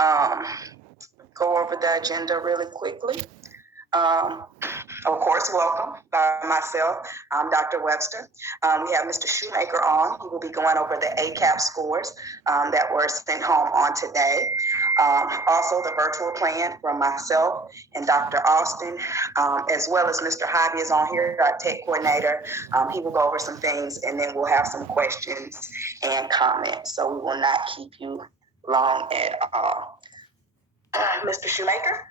um, go over the agenda really quickly. Of course, welcome by myself. I'm Dr. Webster. We have Mr. Shoemaker on. He will be going over the ACAP scores that were sent home on today. Also, the virtual plan from myself and Dr. Austin, as well as Mr. Hobby is on here, our tech coordinator. He will go over some things, and then we'll have some questions and comments. So we will not keep you long at all. Mr. Shoemaker?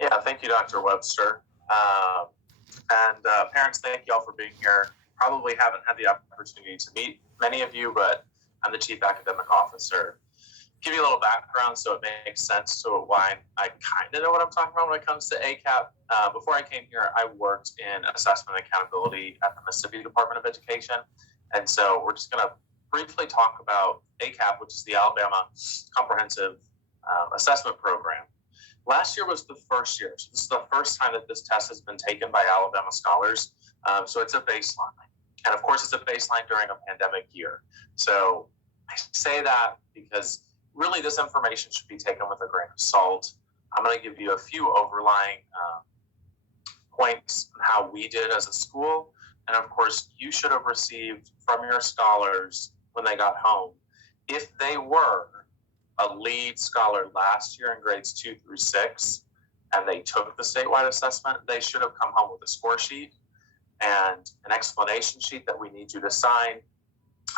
Yeah, thank you, Dr. Webster. Parents, thank you all for being here. Probably haven't had the opportunity to meet many of you, but I'm the Chief Academic Officer. Give you a little background so it makes sense to why I kind of know what I'm talking about when it comes to ACAP. Before I came here, I worked in assessment and accountability at the Mississippi Department of Education. And so we're just going to briefly talk about ACAP, which is the Alabama Comprehensive Assessment Program. Last year was the first year. So this is the first time that this test has been taken by Alabama scholars. So it's a baseline. And of course, it's a baseline during a pandemic year. So I say that because really this information should be taken with a grain of salt. I'm going to give you a few overlying points on how we did as a school. And of course, you should have received from your scholars when they got home, if they were a lead scholar last year in grades 2 through 6, and they took the statewide assessment, they should have come home with a score sheet and an explanation sheet that we need you to sign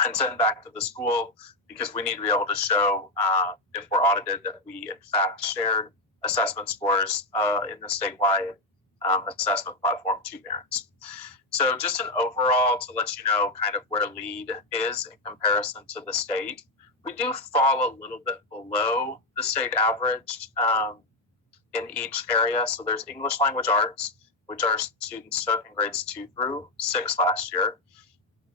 and send back to the school, because we need to be able to show, if we're audited, that we in fact shared assessment scores in the statewide assessment platform to parents. So just an overall to let you know kind of where LEAD is in comparison to the state. We do fall a little bit below the state average in each area. So there's English language arts, which our students took in grades 2 through 6 last year.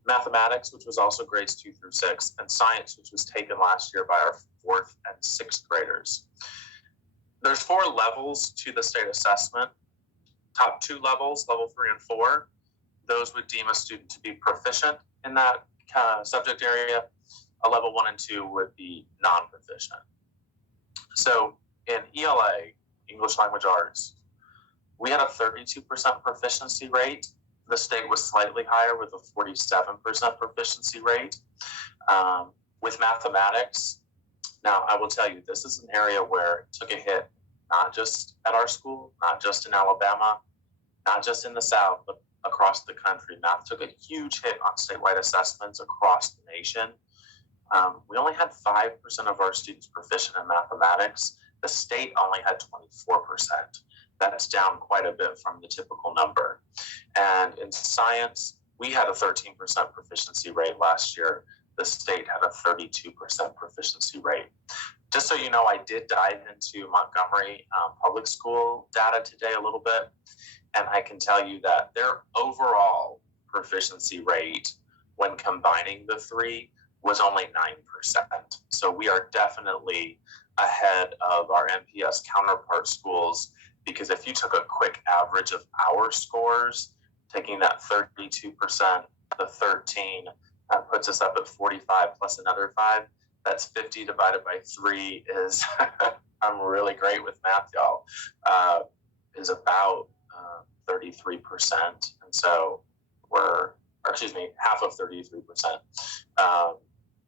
Mathematics, which was also grades 2 through 6, and science, which was taken last year by our 4th and 6th graders. There's 4 levels to the state assessment. Top 2 levels, level 3 and 4, those would deem a student to be proficient in that subject area. A level 1 and 2 would be non-proficient. So in ELA, English Language Arts, we had a 32% proficiency rate. The state was slightly higher with a 47% proficiency rate. With mathematics, now I will tell you, this is an area where it took a hit, not just at our school, not just in Alabama, not just in the South, but across the country. Math took a huge hit on statewide assessments across the nation. We only had 5% of our students proficient in mathematics. The state only had 24%. That's down quite a bit from the typical number. And in science, we had a 13% proficiency rate last year. The state had a 32% proficiency rate. Just so you know, I did dive into Montgomery public school data today a little bit, and I can tell you that their overall proficiency rate when combining the 3 was only 9%. So we are definitely ahead of our MPS counterpart schools, because if you took a quick average of our scores, taking that 32%, the 13, that puts us up at 45 plus another 5. That's 50 divided by 3 is, I'm really great with math, y'all, is about 33%. And so half of 33%,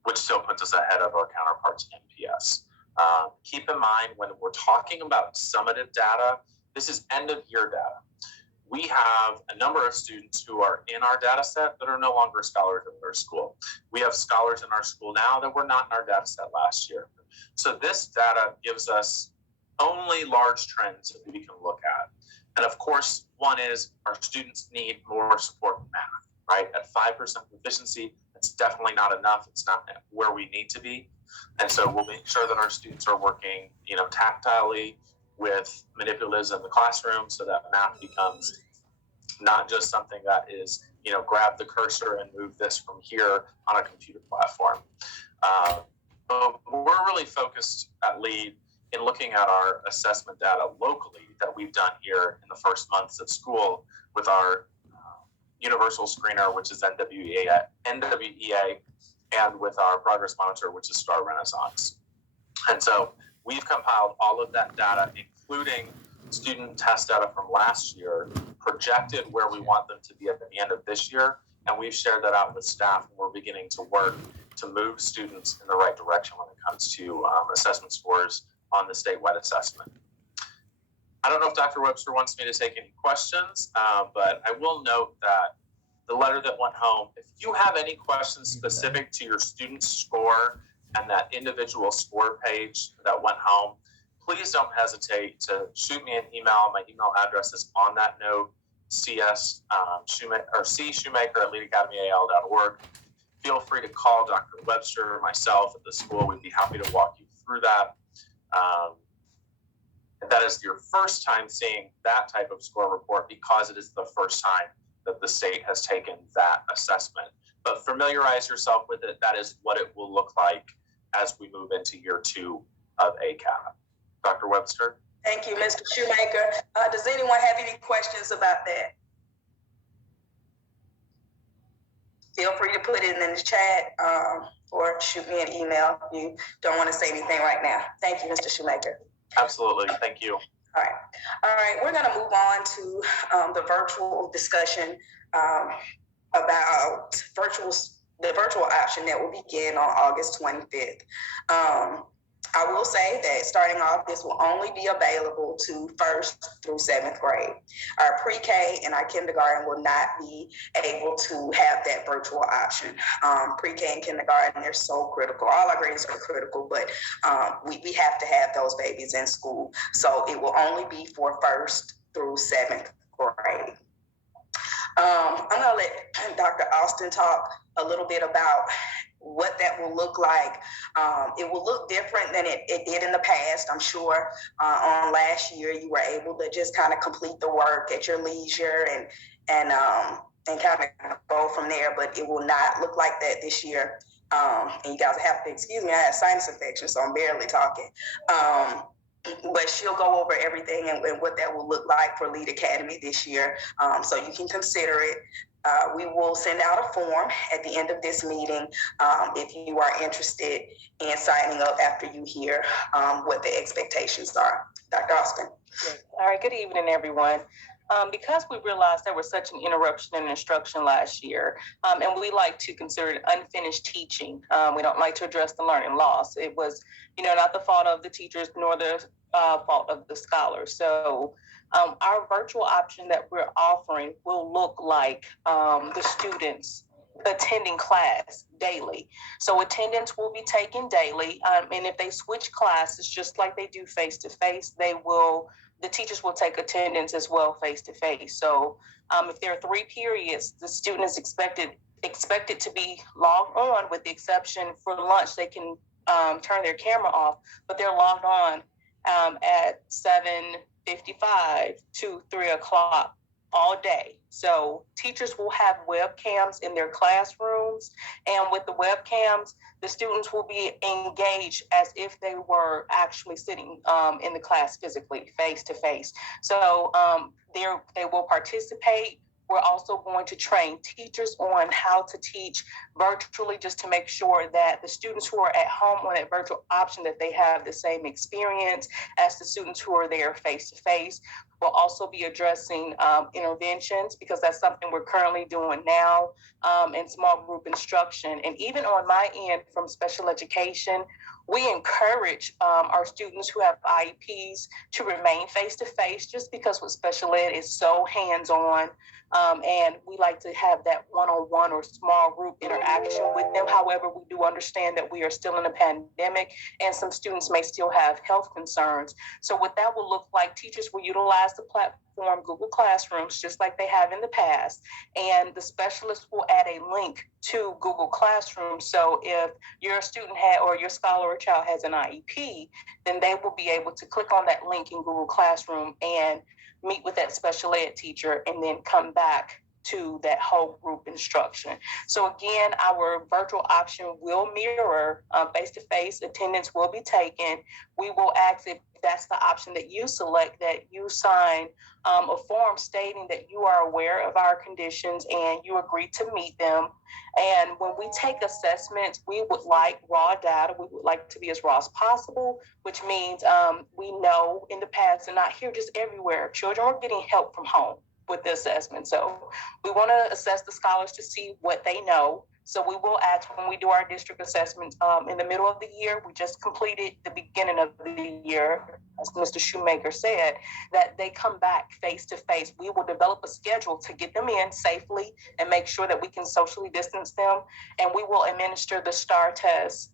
which still puts us ahead of our counterparts in MPS. Keep in mind, when we're talking about summative data, this is end of year data. We have a number of students who are in our data set that are no longer scholars in their school. We have scholars in our school now that were not in our data set last year. So this data gives us only large trends that we can look at. And of course, one is our students need more support in math, right? At 5% proficiency, it's definitely not enough. It's not where we need to be. And so we'll make sure that our students are working, tactilely with manipulatives in the classroom, so that math becomes not just something that is, grab the cursor and move this from here on a computer platform. But we're really focused at LEAD in looking at our assessment data locally that we've done here in the first months of school with our universal screener, which is NWEA, and with our progress monitor, which is Star Renaissance. And so we've compiled all of that data, including student test data from last year, projected where we want them to be at the end of this year, and we've shared that out with staff, and we're beginning to work to move students in the right direction when it comes to assessment scores on the statewide assessment. I don't know if Dr. Webster wants me to take any questions, but I will note that the letter that went home, if you have any questions specific to your student score and that individual score page that went home, please don't hesitate to shoot me an email. My email address is on that note, c.shoemaker@leadacademyal.org. Feel free to call Dr. Webster or myself at the school. We'd be happy to walk you through that. And that is your first time seeing that type of score report because it is the first time that the state has taken that assessment. But familiarize yourself with it. That is what it will look like as we move into year 2 of ACAP. Dr. Webster? Thank you, Mr. Shoemaker. Does anyone have any questions about that? Feel free to put it in the chat or shoot me an email if you don't want to say anything right now. Thank you, Mr. Shoemaker. Absolutely. Thank you. All right. We're going to move on to the virtual discussion about the virtual option that will begin on August 25th. I will say that starting off, this will only be available to 1st through 7th grade. Our pre-K and our kindergarten will not be able to have that virtual option. Pre-K and kindergarten, they're so critical. All our grades are critical, but we have to have those babies in school. So it will only be for 1st through 7th grade. I'm going to let Dr. Austin talk a little bit about what that will look like. It will look different than it did in the past. I'm sure on last year you were able to just kind of complete the work at your leisure and kind of go from there, but it will not look like that this year. And you guys have to excuse me, I had a sinus infection, so I'm barely talking. But she'll go over everything and what that will look like for Lead Academy this year, so you can consider it. We will send out a form at the end of this meeting if you are interested in signing up after you hear what the expectations are. Dr. Austin. All right, good evening, everyone. Because we realized there was such an interruption in instruction last year, and we like to consider it unfinished teaching. We don't like to address the learning loss. It was, not the fault of the teachers nor the fault of the scholars. So our virtual option that we're offering will look like the students attending class daily. So attendance will be taken daily. And if they switch classes, just like they do face-to-face, the teachers will take attendance as well face-to-face. So if there are 3 periods, the student is expected to be logged on, with the exception for lunch, they can turn their camera off, but they're logged on at 7:55 to 3 o'clock all day. So teachers will have webcams in their classrooms, and with the webcams, the students will be engaged as if they were actually sitting in the class physically, face to face. So they will participate. We're also going to train teachers on how to teach virtually, just to make sure that the students who are at home on that virtual option, that they have the same experience as the students who are there face to face. We'll also be addressing interventions, because that's something we're currently doing now, in small group instruction. And even on my end from special education, we encourage our students who have IEPs to remain face-to-face, just because with special ed is so hands-on, and we like to have that one-on-one or small group interaction with them. However, we do understand that we are still in a pandemic and some students may still have health concerns. So what that will look like, teachers will utilize the platform Google Classrooms just like they have in the past, and the specialist will add a link to Google Classroom. So if your student or your scholar or child has an IEP, then they will be able to click on that link in Google Classroom and meet with that special ed teacher, and then come back to that whole group instruction. So again, our virtual option will mirror face-to-face. Attendance will be taken. We will ask if that's the option that you select, that you sign a form stating that you are aware of our conditions and you agree to meet them. And when we take assessments, we would like raw data. We would like to be as raw as possible, which means we know in the past, and not here, just everywhere, children are getting help from home with the assessment. So we want to assess the scholars to see what they know. So we will ask when we do our district assessments in the middle of the year. We just completed the beginning of the year, as Mr. Shoemaker said, that they come back face to face. We will develop a schedule to get them in safely and make sure that we can socially distance them. And we will administer the STAR test,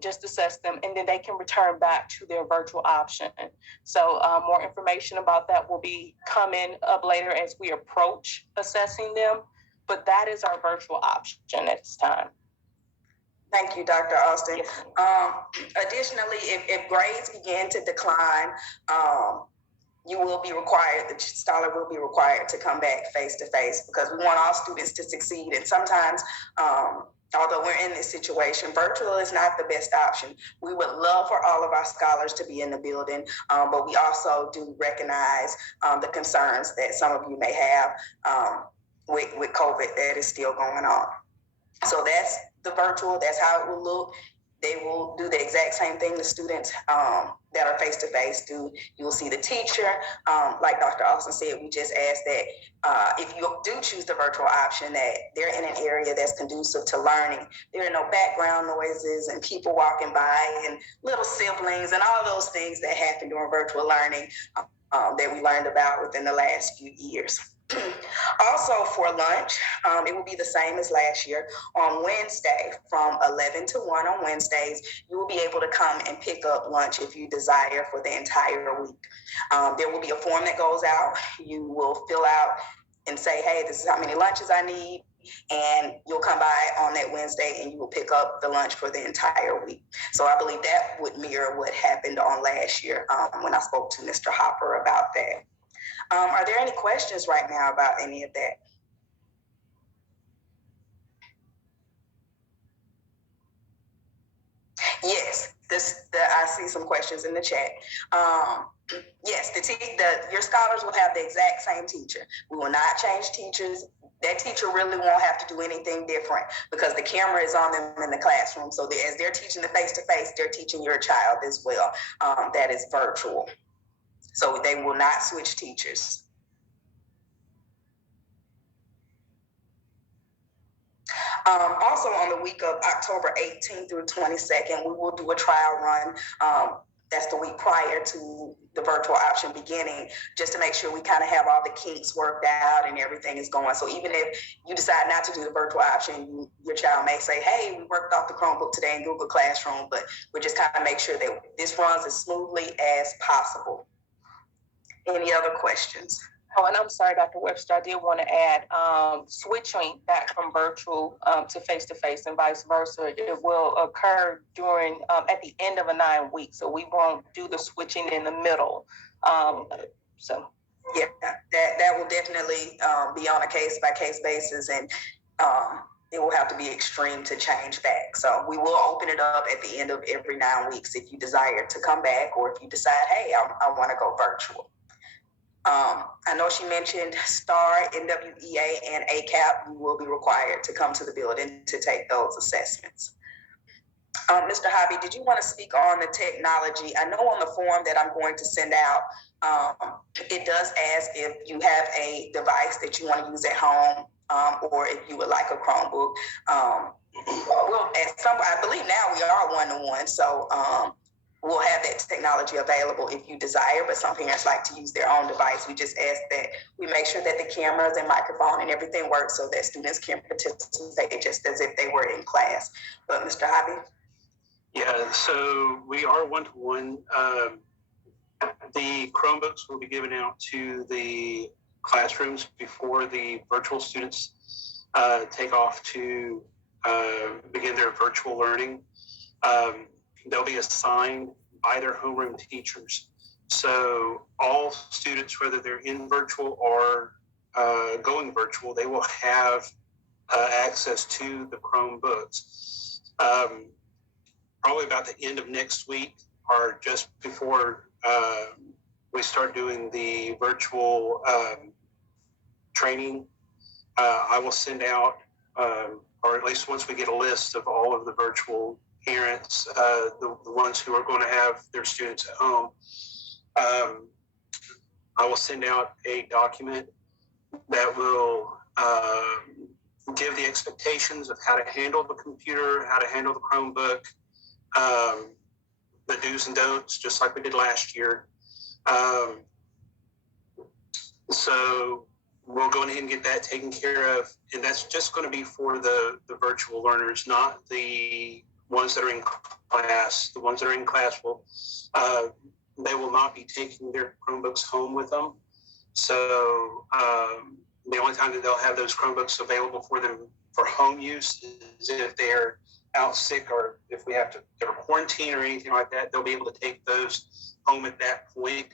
just assess them, and then they can return back to their virtual option. So more information about that will be coming up later as we approach assessing them. But that is our virtual option at this time. Thank you, Dr. Austin. Yes. Additionally, if grades begin to decline, you will be required, the scholar will be required to come back face to face, because we want all students to succeed. And sometimes, although we're in this situation, virtual is not the best option. We would love for all of our scholars to be in the building, but we also do recognize the concerns that some of you may have with COVID that is still going on. So that's the virtual, that's how it will look. They will do the exact same thing the students that are face-to-face do. You will see the teacher. Like Dr. Austin said, we just ask that if you do choose the virtual option, that they're in an area that's conducive to learning. There are no background noises and people walking by and little siblings and all those things that happen during virtual learning that we learned about within the last few years. Also for lunch, it will be the same as last year. On Wednesday, from 11 to 1 on Wednesdays, you will be able to come and pick up lunch if you desire for the entire week. There will be a form that goes out. You will fill out and say, hey, this is how many lunches I need. And you'll come by on that Wednesday and you will pick up the lunch for the entire week. So I believe that would mirror what happened on last year when I spoke to Mr. Hopper about that. Are there any questions right now about any of that? Yes, I see some questions in the chat. Yes, your scholars will have the exact same teacher. We will not change teachers. That teacher really won't have to do anything different because the camera is on them in the classroom. So as they're teaching the face-to-face, they're teaching your child as well. That is virtual. So they will not switch teachers. Also on the week of October 18th through 22nd, we will do a trial run. That's the week prior to the virtual option beginning, just to make sure we kind of have all the kinks worked out and everything is going. So even if you decide not to do the virtual option, your child may say, hey, we worked off the Chromebook today in Google Classroom, but we just kind of make sure that this runs as smoothly as possible. Any other questions? Oh, and I'm sorry, Dr. Webster, I did want to add, switching back from virtual to face-to-face and vice versa, it will occur during, at the end of a 9 weeks. So we won't do the switching in the middle. Yeah, that will definitely be on a case-by-case basis, and it will have to be extreme to change back. So we will open it up at the end of every 9 weeks if you desire to come back, or if you decide, hey, I want to go virtual. I know she mentioned STAR, NWEA, and ACAP. You will be required to come to the building to take those assessments. Mr. Hobby, did you want to speak on the technology? I know on the form that I'm going to send out, it does ask if you have a device that you want to use at home, or if you would like a Chromebook. I believe now we are one-to-one, so we'll have that technology available if you desire, but some parents like to use their own device. We just ask that we make sure that the cameras and microphone and everything works so that students can participate just as if they were in class. But Mr. Hobby? Yeah, so we are one-to-one. The Chromebooks will be given out to the classrooms before the virtual students take off to begin their virtual learning. They'll be assigned by their homeroom teachers. So all students, whether they're in virtual or going virtual, they will have access to the Chromebooks. Probably about the end of next week or just before we start doing the virtual training, I will send out, or at least once we get a list of all of the virtual parents, the ones who are going to have their students at home, I will send out a document that will give the expectations of how to handle the computer, how to handle the Chromebook, the do's and don'ts, just like we did last year. So we'll go ahead and get that taken care of. And that's just going to be for the virtual learners, not the ones that are in class. The ones that are in class they will not be taking their Chromebooks home with them. So the only time that they'll have those Chromebooks available for them for home use is if they're out sick or if we have to ever quarantine or anything like that. They'll be able to take those home at that point.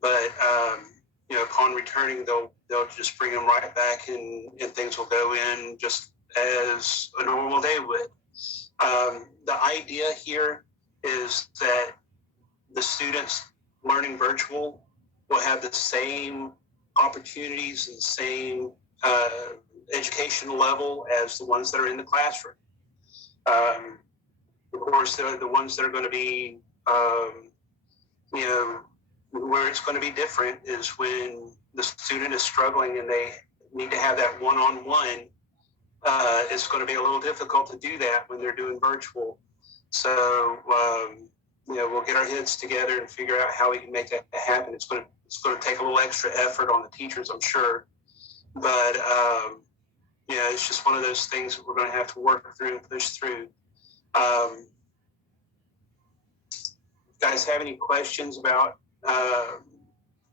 But upon returning, they'll just bring them right back, and things will go in just as a normal day would. The idea here is that the students learning virtual will have the same opportunities and same educational level as the ones that are in the classroom. Of course, the ones that are going to be, where it's going to be different is when the student is struggling and they need to have that one-on-one. It's going to be a little difficult to do that when they're doing virtual. So, we'll get our heads together and figure out how we can make that happen. It's going to take a little extra effort on the teachers, I'm sure. But, it's just one of those things that we're going to have to work through and push through. Guys have any questions about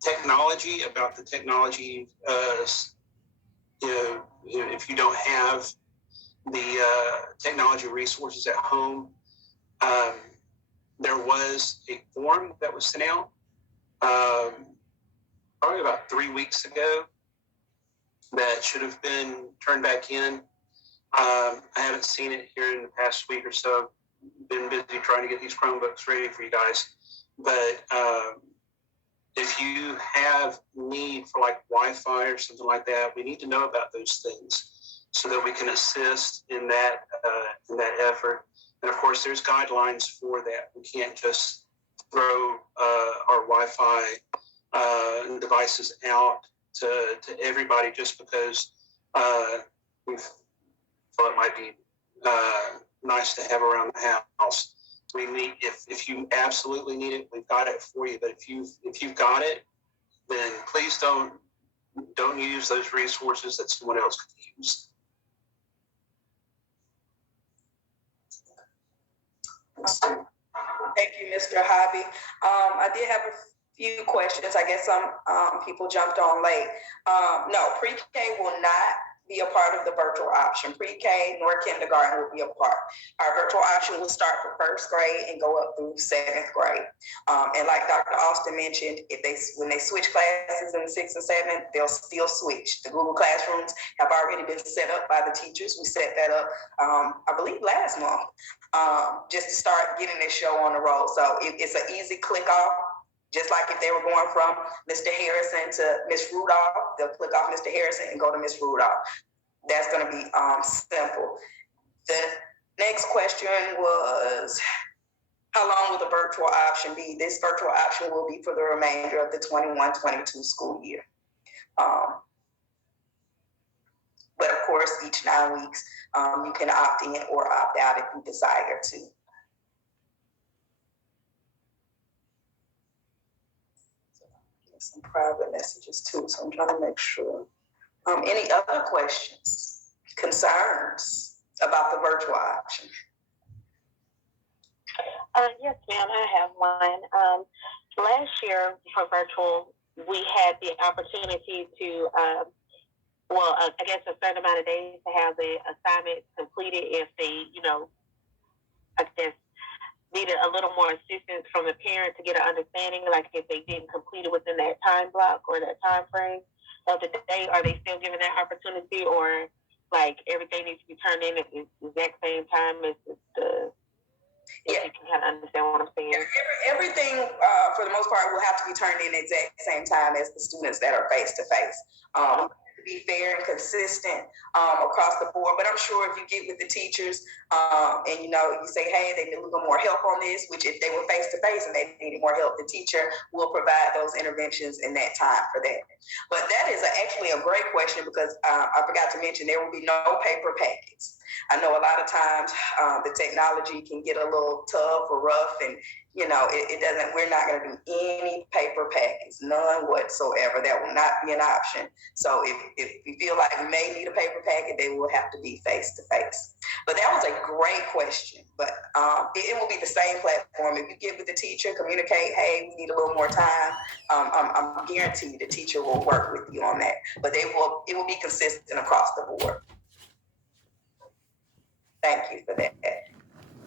technology, about the technology, if you don't have the technology resources at home? There was a form that was sent out probably about 3 weeks ago that should have been turned back in. I haven't seen it here in the past week or so. I've been busy trying to get these Chromebooks ready for you guys. But if you have need for like Wi-Fi or something like that, we need to know about those things so that we can assist in that effort. And of course, there's guidelines for that. We can't just throw our Wi-Fi devices out to everybody just because we thought it might be nice to have around the house. We need, if you absolutely need it, we've got it for you. But if you've got it, then please don't use those resources that someone else could use. Thank you, Mr. Hobby. I did have a few questions. I guess some people jumped on late. No, pre-K will not be a part of the virtual option. Pre-K nor kindergarten will be a part. Our virtual option will start for first grade and go up through seventh grade. And like Dr. Austin mentioned, when they switch classes in 6th and 7th, they'll still switch. The Google Classrooms have already been set up by the teachers. We set that up, I believe, last month, just to start getting this show on the road. So it's an easy click off. Just like if they were going from Mr. Harrison to Miss Rudolph, they'll click off Mr. Harrison and go to Miss Rudolph. That's going to be simple. The next question was, how long will the virtual option be? This virtual option will be for the remainder of the 21-22 school year. But of course, each 9 weeks, you can opt in or opt out if you desire to. Some private messages too, so I'm trying to make sure. Any other questions, concerns about the virtual option? Yes, ma'am, I have one. Last year for virtual, we had the opportunity to, I guess a certain amount of days to have the assignment completed if they, I guess, needed a little more assistance from the parent to get an understanding, like if they didn't complete it within that time block or that time frame. of the day, are they still given that opportunity, or like everything needs to be turned in at the exact same time as the? Yeah. You can kind of understand what I'm saying. Everything, for the most part, will have to be turned in at the exact same time as the students that are face to face. To be fair and consistent across the board. But I'm sure if you get with the teachers and you say, hey, they need a little more help on this, which if they were face to face and they needed more help, the teacher will provide those interventions in that time for that. But that is actually a great question, because I forgot to mention there will be no paper packets. I know a lot of times the technology can get a little tough or rough, and it doesn't. We're not going to do any paper packets, none whatsoever. That will not be an option. So if you feel like we may need a paper packet, they will have to be face to face. But that was a great question. But it will be the same platform. If you get with the teacher, communicate, hey, we need a little more time. I'm guaranteed the teacher will work with you on that. But it will be consistent across the board. Thank you for that.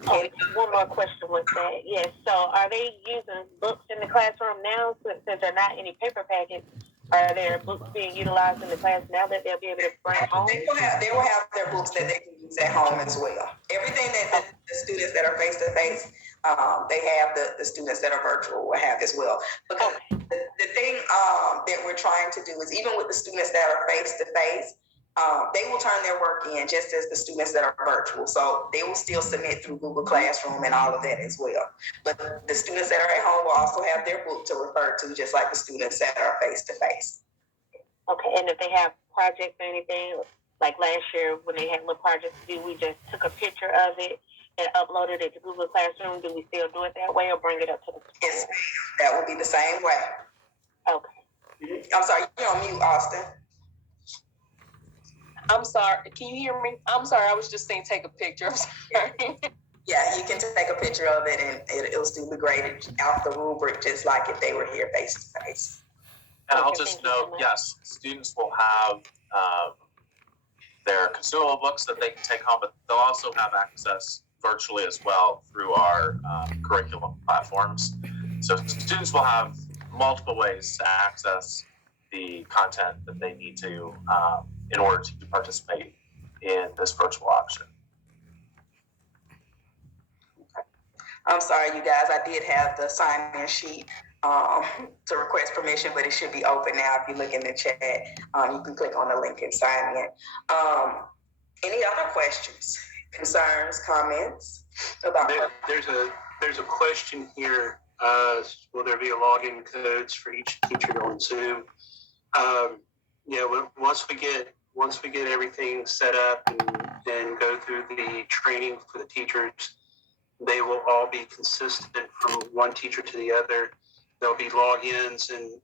One more question with that. Yes. So are they using books in the classroom now, since there are not any paper packets? Are there books being utilized in the class now that they'll be able to bring home? They will have their books that they can use at home as well. Everything that the students that are face to face, they have the students that are virtual will have as well. Because the thing that we're trying to do is, even with the students that are face to face, they will turn their work in just as the students that are virtual. So they will still submit through Google Classroom and all of that as well. But the students that are at home will also have their book to refer to, just like the students that are face to face. Okay, and if they have projects or anything, like last year when they had little projects to do, we just took a picture of it and uploaded it to Google Classroom. Do we still do it that way, or bring it up to the school? Yes, that will be the same way. Okay. I'm sorry, you're on mute, Austin. I'm sorry. Can you hear me? I'm sorry. I was just saying take a picture. I'm sorry. Yeah, you can take a picture of it, and it'll still be graded off the rubric, just like if they were here face to face. And I'll just note, yes, students will have their consumable books that they can take home, but they'll also have access virtually as well through our curriculum platforms. So students will have multiple ways to access the content that they need to in order to participate in this virtual option. Okay. I'm sorry, you guys. I did have the sign-in sheet to request permission, but it should be open now. If you look in the chat, you can click on the link and sign in. Any other questions, concerns, comments about? There's a question here. Will there be a login codes for each teacher on Zoom? Once we get everything set up and go through the training for the teachers, they will all be consistent from one teacher to the other. There'll be logins, and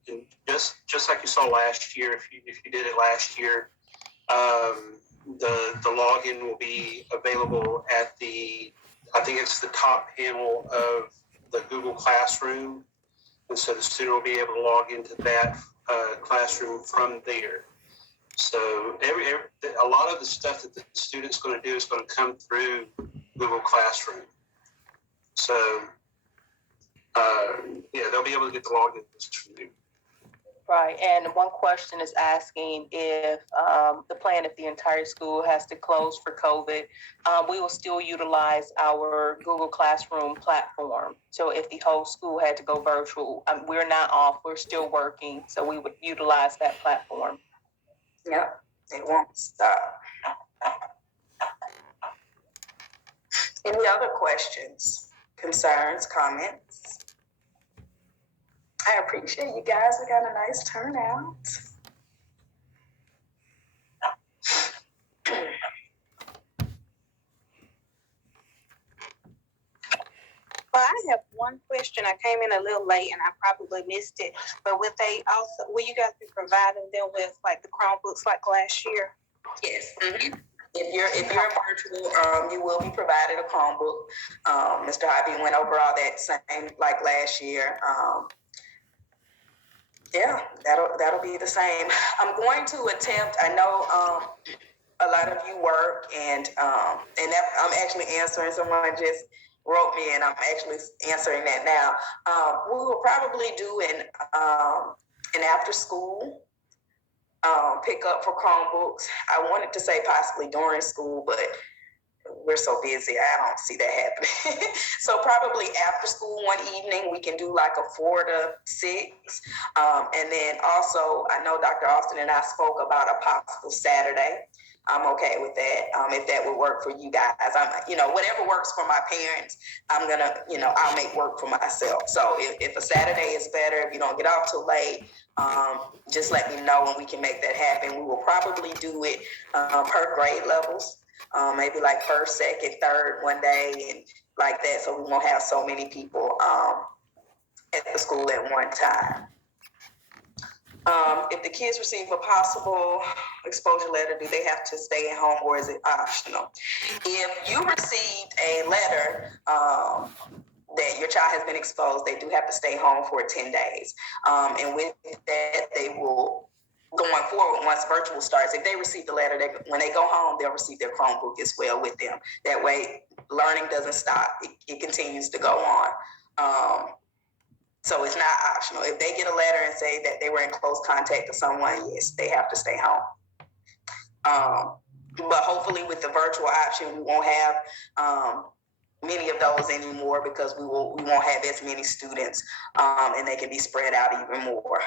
just like you saw last year, if you did it last year, the login will be available at I think it's the top panel of the Google Classroom, and so the student will be able to log into that classroom from there. So a lot of the stuff that the student's going to do is going to come through Google Classroom. So they'll be able to get the logins from you. Right, and one question is asking if the plan, if the entire school has to close for COVID, we will still utilize our Google Classroom platform. So if the whole school had to go virtual, we're not off, we're still working, so we would utilize that platform. Yep, it won't stop. Any other questions, concerns, comments? I appreciate you guys. We got a nice turnout. Well, I have one question. I came in a little late and I probably missed it. But will you guys be providing them with like the Chromebooks like last year? Yes. Mm-hmm. If you're virtual, you will be provided a Chromebook. Mr. Ivy went over all that same like last year. Yeah, that'll be the same. I'm going to attempt. I know a lot of you work, and that I'm actually answering. Someone just wrote me, and I'm actually answering that now. We will probably do an after school pick up for Chromebooks. I wanted to say possibly during school, but we're so busy, I don't see that happening. So probably after school one evening, we can do like a 4 to 6. And then also, I know Dr. Austin and I spoke about a possible Saturday. I'm okay with that. If that would work for you guys, whatever works for my parents, I'll make work for myself. So if a Saturday is better, if you don't get off till late, just let me know and we can make that happen. We will probably do it per grade levels. Maybe like first, second, third one day and like that, so we won't have so many people at the school at one time. If the kids receive a possible exposure letter, do they have to stay at home or is it optional? If you received a letter that your child has been exposed, they do have to stay home for 10 days. And with that, they will, going forward, once virtual starts, if they receive the letter, when they go home, they'll receive their Chromebook as well with them. That way, learning doesn't stop. It continues to go on. So it's not optional. If they get a letter and say that they were in close contact with someone, yes, they have to stay home. But hopefully with the virtual option, we won't have many of those anymore because we won't have as many students and they can be spread out even more.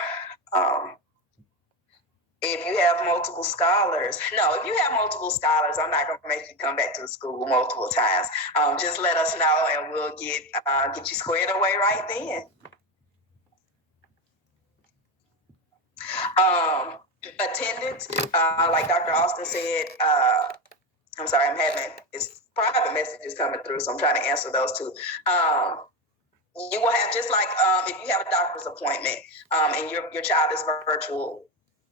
If you have multiple scholars, if you have multiple scholars, I'm not going to make you come back to the school multiple times. Just let us know and we'll get you squared away right then. Attendance, like Dr. Austin said, I'm sorry, it's private messages coming through, so I'm trying to answer those too. You will have, just like if you have a doctor's appointment and your child is virtual,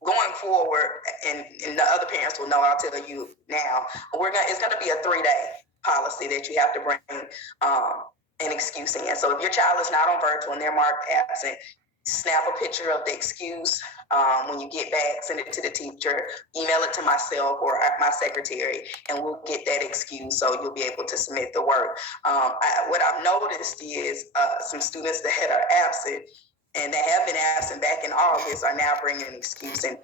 going forward, and the other parents will know, I'll tell you now, it's going to be a 3-day policy that you have to bring an excuse in. So if your child is not on virtual and they're marked absent, snap a picture of the excuse. When you get back, send it to the teacher, email it to myself or my secretary, and we'll get that excuse so you'll be able to submit the work. What I've noticed is some students that are absent and that have been absent back in August are now bringing an excuse, and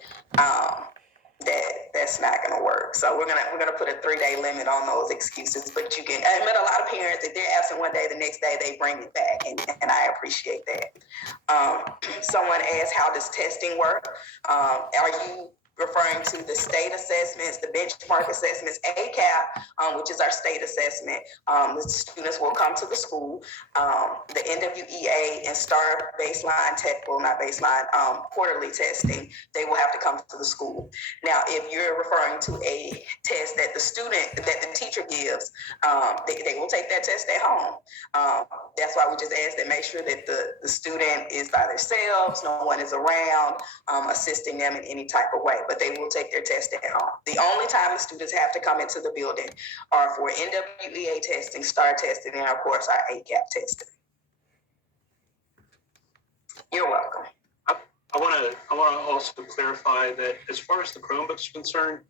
that's not going to work. So we're gonna put a 3-day limit on those excuses. But you can, I met a lot of parents, if they're absent one day, the next day they bring it back, and I appreciate that. Someone asked, how does testing work? Are you referring to the state assessments, the benchmark assessments, ACAP, which is our state assessment? The students will come to the school, the NWEA and STAR baseline quarterly testing, they will have to come to the school. Now, if you're referring to a test that the teacher gives, they will take that test at home. That's why we just ask that make sure that the student is by themselves, no one is around assisting them in any type of way, but they will take their test at home. The only time the students have to come into the building are for NWEA testing, STAR testing, and of course our ACAP testing. You're welcome. I want to also clarify that as far as the Chromebooks are concerned,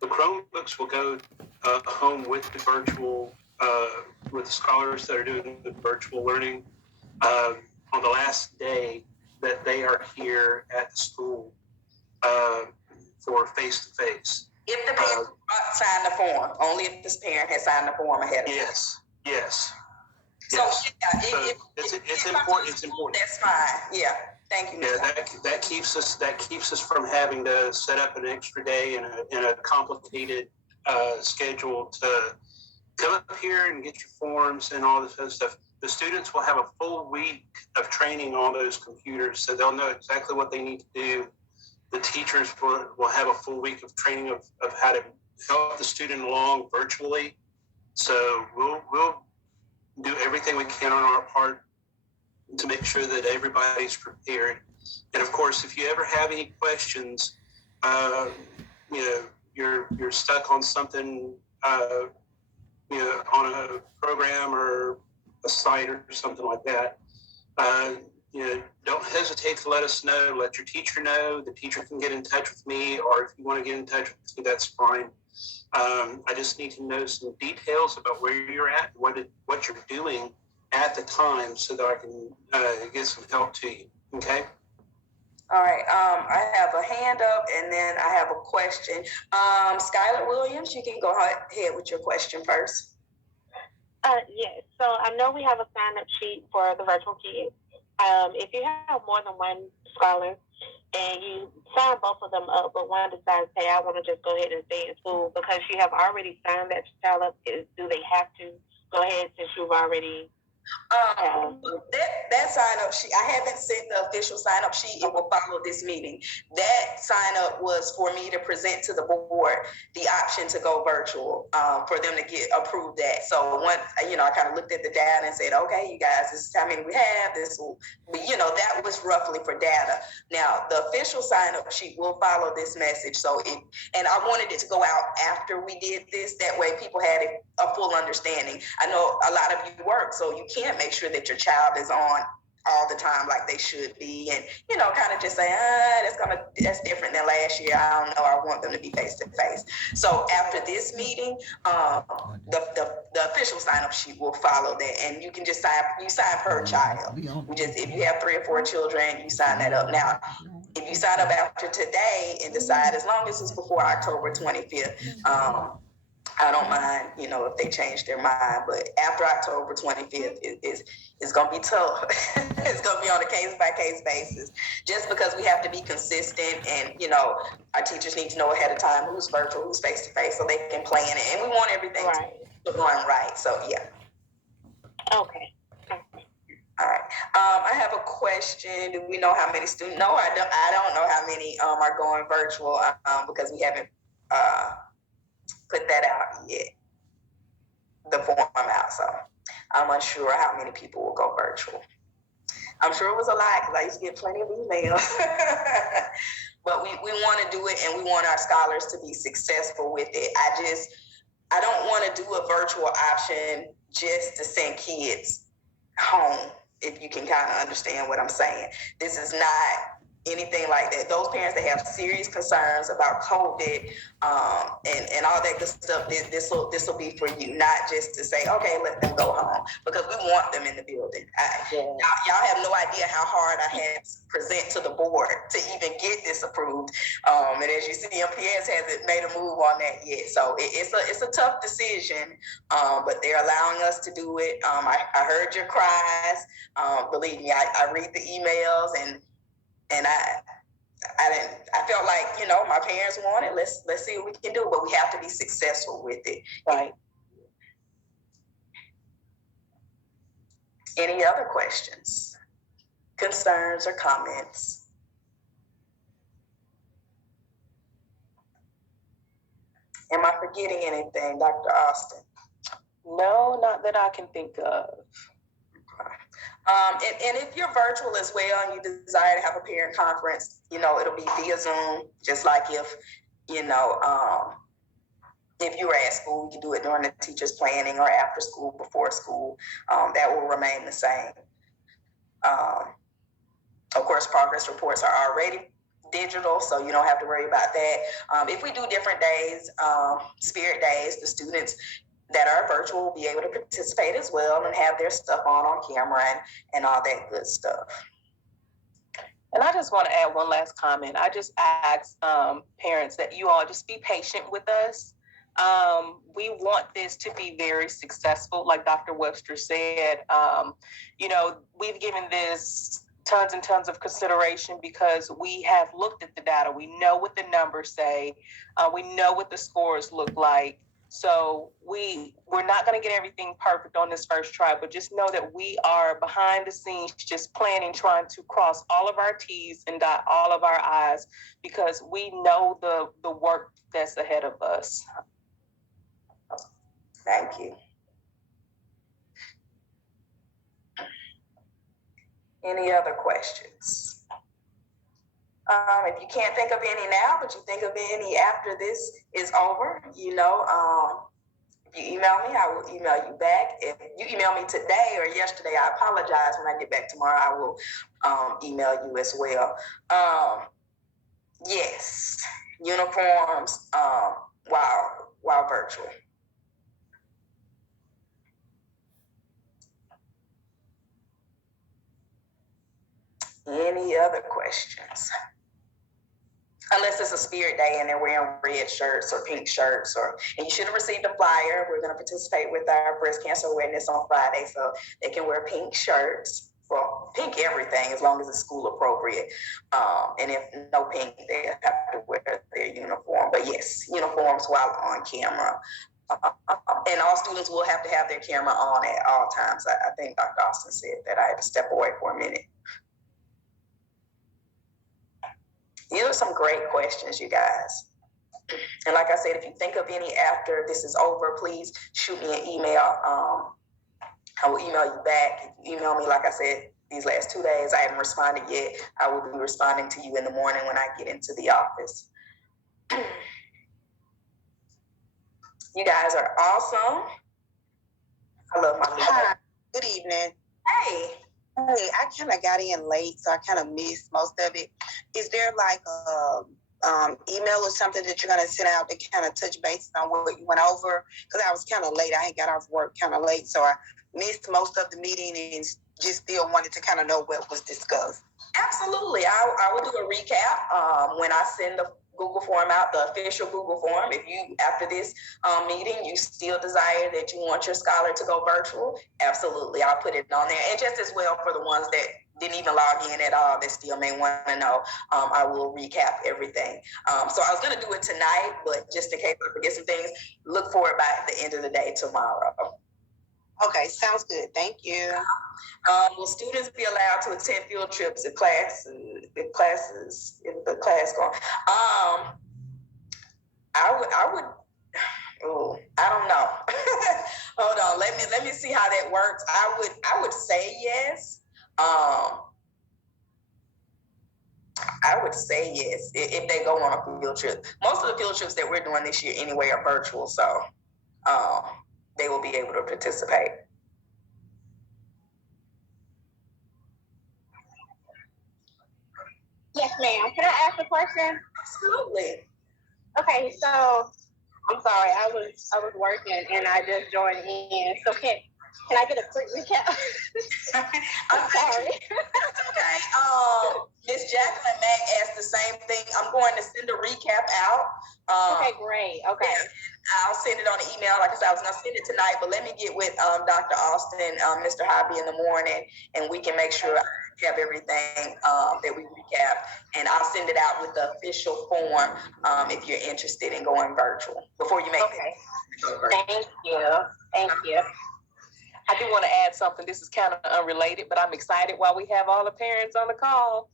the Chromebooks will go home with the virtual, with the scholars that are doing the virtual learning on the last day that they are here at the school for face-to-face. If the parent signed the form, only if this parent has signed the form ahead of time. Yes. So yeah, it's important. It's important. That's fine. Yeah. Thank you. Yeah, that keeps us from having to set up an extra day in a complicated schedule to come up here and get your forms and all this other stuff. The students will have a full week of training on those computers, so they'll know exactly what they need to do. The teachers will have a full week of training of how to help the student along virtually. So we'll do everything we can on our part to make sure that everybody's prepared. And of course, if you ever have any questions, you're stuck on something, on a program or a site or something like that, don't hesitate to let us know. Let your teacher know. The teacher can get in touch with me, or if you want to get in touch with me, that's fine. I just need to know some details about where you're at, what you're doing at the time, so that I can get some help to you. Okay. All right, I have a hand up and then I have a question. Skylar Williams, you can go ahead with your question first. Yes. So I know we have a sign-up sheet for the virtual kids. If you have more than one scholar and you sign both of them up, but one decides, hey, I want to just go ahead and stay in school because you have already signed that child up, do they have to go ahead since you've already That sign up sheet, I haven't sent the official sign up sheet. It will follow this meeting. That sign up was for me to present to the board the option to go virtual, for them to get approved that. So once, I kind of looked at the data and said, okay, you guys, this is how many we have. This will be, that was roughly for data. Now the official sign up sheet will follow this message. And I wanted it to go out after we did this. That way people had a full understanding. I know a lot of you work, so you can't make sure that your child is on all the time like they should be, and kind of just say, that's different than last year. I don't know. I want them to be face to face. So after this meeting, the official sign up sheet will follow that, and you can just sign per child. If you have 3 or 4 children, you sign that up. Now, if you sign up after today and decide, as long as it's before October 25th, I don't mind, if they change their mind, but after October 25th, it's going to be tough. It's going to be on a case-by-case basis, just because we have to be consistent, and, our teachers need to know ahead of time who's virtual, who's face-to-face, so they can plan it, and we want everything to go on right, so yeah. Okay. All right. I have a question. Do we know how many students? No, I don't know how many are going virtual, because we haven't put that out yet, the form out. So I'm unsure how many people will go virtual. I'm sure it was a lot because I used to get plenty of emails. But we want to do it, and we want our scholars to be successful with it. I don't want to do a virtual option just to send kids home, if you can kind of understand what I'm saying. This is not anything like that. Those parents that have serious concerns about COVID and all that good stuff, this will be for you, not just to say, okay, let them go home, because we want them in the building. Y'all have no idea how hard I had to present to the board to even get this approved. And as you see, MPS hasn't made a move on that yet. So it's a tough decision, but they're allowing us to do it. I heard your cries. Believe me, I read the emails, and I felt like, my parents want it. Let's see what we can do, but we have to be successful with it. Right. Any other questions, concerns, or comments? Am I forgetting anything, Dr. Austin? No, not that I can think of. And if you're virtual as well and you desire to have a parent conference, it'll be via Zoom, just like if you were at school, you can do it during the teacher's planning or after school, before school. That will remain the same. Of course, progress reports are already digital, so you don't have to worry about that. If we do different days, spirit days, the students that are virtual will be able to participate as well and have their stuff on camera and all that good stuff. And I just want to add one last comment. I just ask parents that you all just be patient with us. We want this to be very successful, like Dr. Webster said. We've given this tons and tons of consideration because we have looked at the data. We know what the numbers say. We know what the scores look like. So we're not going to get everything perfect on this first try, but just know that we are behind the scenes just planning, trying to cross all of our T's and dot all of our I's, because we know the work that's ahead of us. Thank you. Any other questions? If you can't think of any now, but you think of any after this is over, if you email me, I will email you back. If you email me today or yesterday, I apologize. When I get back tomorrow, I will email you as well. Yes, uniforms while virtual. Any Any other questions? Unless it's a spirit day and they're wearing red shirts or pink shirts, and you should have received a flyer. We're going to participate with our breast cancer awareness on Friday, so they can wear pink shirts. Well, pink everything as long as it's school appropriate. And if no pink, they have to wear their uniform. But yes, uniforms while on camera. And all students will have to have their camera on at all times. I think Dr. Austin said that. I had to step away for a minute. These are some great questions, you guys. And like I said, if you think of any after this is over, please shoot me an email. I will email you back. If you email me, like I said, these last 2 days, I haven't responded yet. I will be responding to you in the morning when I get into the office. You guys are awesome. I love my Hi, good evening. Hey. Hey, I kind of got in late, so I kind of missed most of it. Is there like a email or something that you're going to send out to kind of touch base on what you went over? Because I was kind of late. I had got off work kind of late, so I missed most of the meeting and just still wanted to kind of know what was discussed. Absolutely. I will do a recap when I send the Google form out, the official Google form. If you, after this meeting, you still desire that you want your scholar to go virtual, absolutely, I'll put it on there. And just as well for the ones that didn't even log in at all that still may want to know, I will recap everything. So I was going to do it tonight, but just in case I forget some things, look for it by the end of the day tomorrow. Okay, sounds good. Thank you. Will students be allowed to attend field trips if the class going? I don't know. Hold on. Let me see how that works. I would say yes. I would say yes if they go on a field trip. Most of the field trips that we're doing this year anyway are virtual, so they will be able to participate. Yes, ma'am. Can I ask a question? Absolutely. Okay, so I'm sorry, I was working and I just joined in. So can I get a quick recap? I'm sorry. Okay. Miss Jacqueline Mack asked the same thing. I'm going to send a recap out. Okay, great. Okay. Yeah, I'll send it on the email. Like I said, I was going to send it tonight, but let me get with Dr. Austin, Mr. Hobby in the morning, and we can make sure I have everything that we recap. And I'll send it out with the official form if you're interested in going virtual before you make it. Thank you. Thank you. I do want to add something. This is kind of unrelated, but I'm excited while we have all the parents on the call.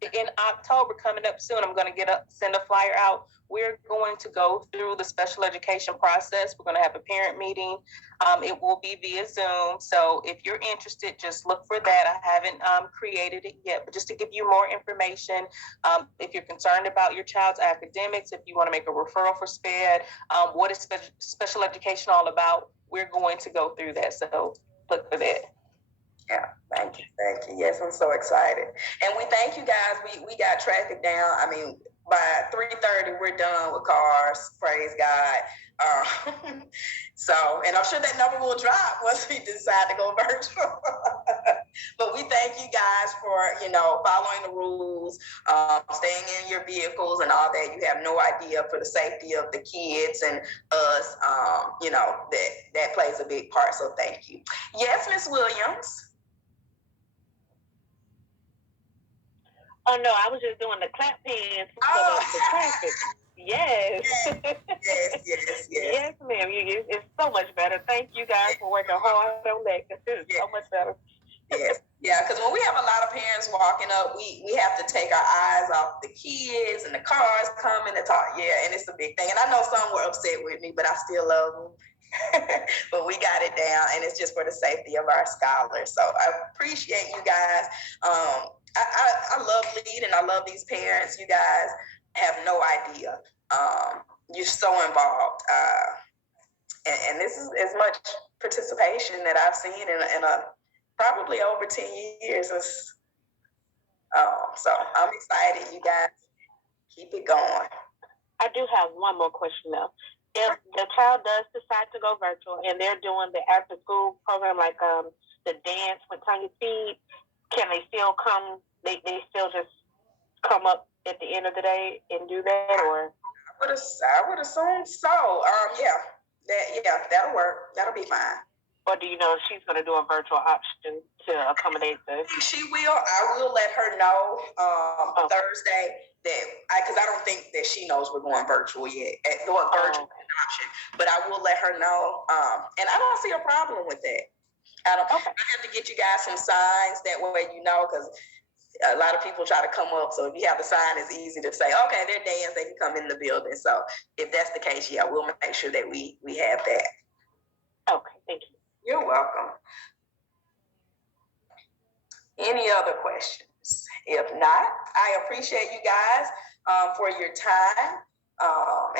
In October, coming up soon, I'm going to send a flyer out. We're going to go through the special education process. We're going to have a parent meeting. It will be via Zoom. So if you're interested, just look for that. I haven't created it yet, but just to give you more information, if you're concerned about your child's academics, if you want to make a referral for SPED, what is special education all about? We're going to go through that, so look for that. Yeah, thank you. Yes, I'm so excited, and we thank you guys. We got traffic down. I mean, by 3:30, we're done with cars. Praise God. So, and I'm sure that number will drop once we decide to go virtual. But we thank you guys for following the rules, staying in your vehicles, and all that. You have no idea, for the safety of the kids and us. That plays a big part. So thank you. Yes, Miss Williams. Oh no, I was just doing the clap hands for the traffic. Yes. Yes. Yes, ma'am. It's so much better. Thank you guys for working hard on that. It's so much better. Yes. Yeah, because when we have a lot of parents walking up, we have to take our eyes off the kids and the cars coming to talk. Yeah, and it's a big thing. And I know some were upset with me, but I still love them. But we got it down, and it's just for the safety of our scholars. So I appreciate you guys. I love leading. I love these parents. You guys have no idea. You're so involved. And this is as much participation that I've seen in a probably over 10 years. So I'm excited, you guys. Keep it going. I do have one more question though. If the child does decide to go virtual and they're doing the after school program, like the dance with Tanya Feed, can they still come they still just come up at the end of the day and do that, or? I would assume so. That'll work. That'll be fine. Or do you know if she's going to do a virtual option to accommodate this? She will. I will let her know Thursday because I don't think that she knows we're going virtual yet. Virtual option, but I will let her know. And I don't see a problem with that. I have to get you guys some signs that way, because a lot of people try to come up. So if you have the sign, it's easy to say, okay, they're dance, they can come in the building. So if that's the case, we'll make sure that we have that. Okay, thank you. You're welcome. Any other questions? If not, I appreciate you guys for your time.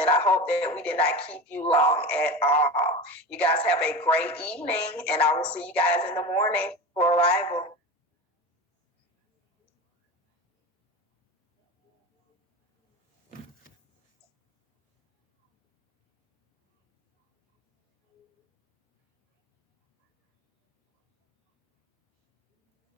And I hope that we did not keep you long at all. You guys have a great evening, and I will see you guys in the morning for arrival.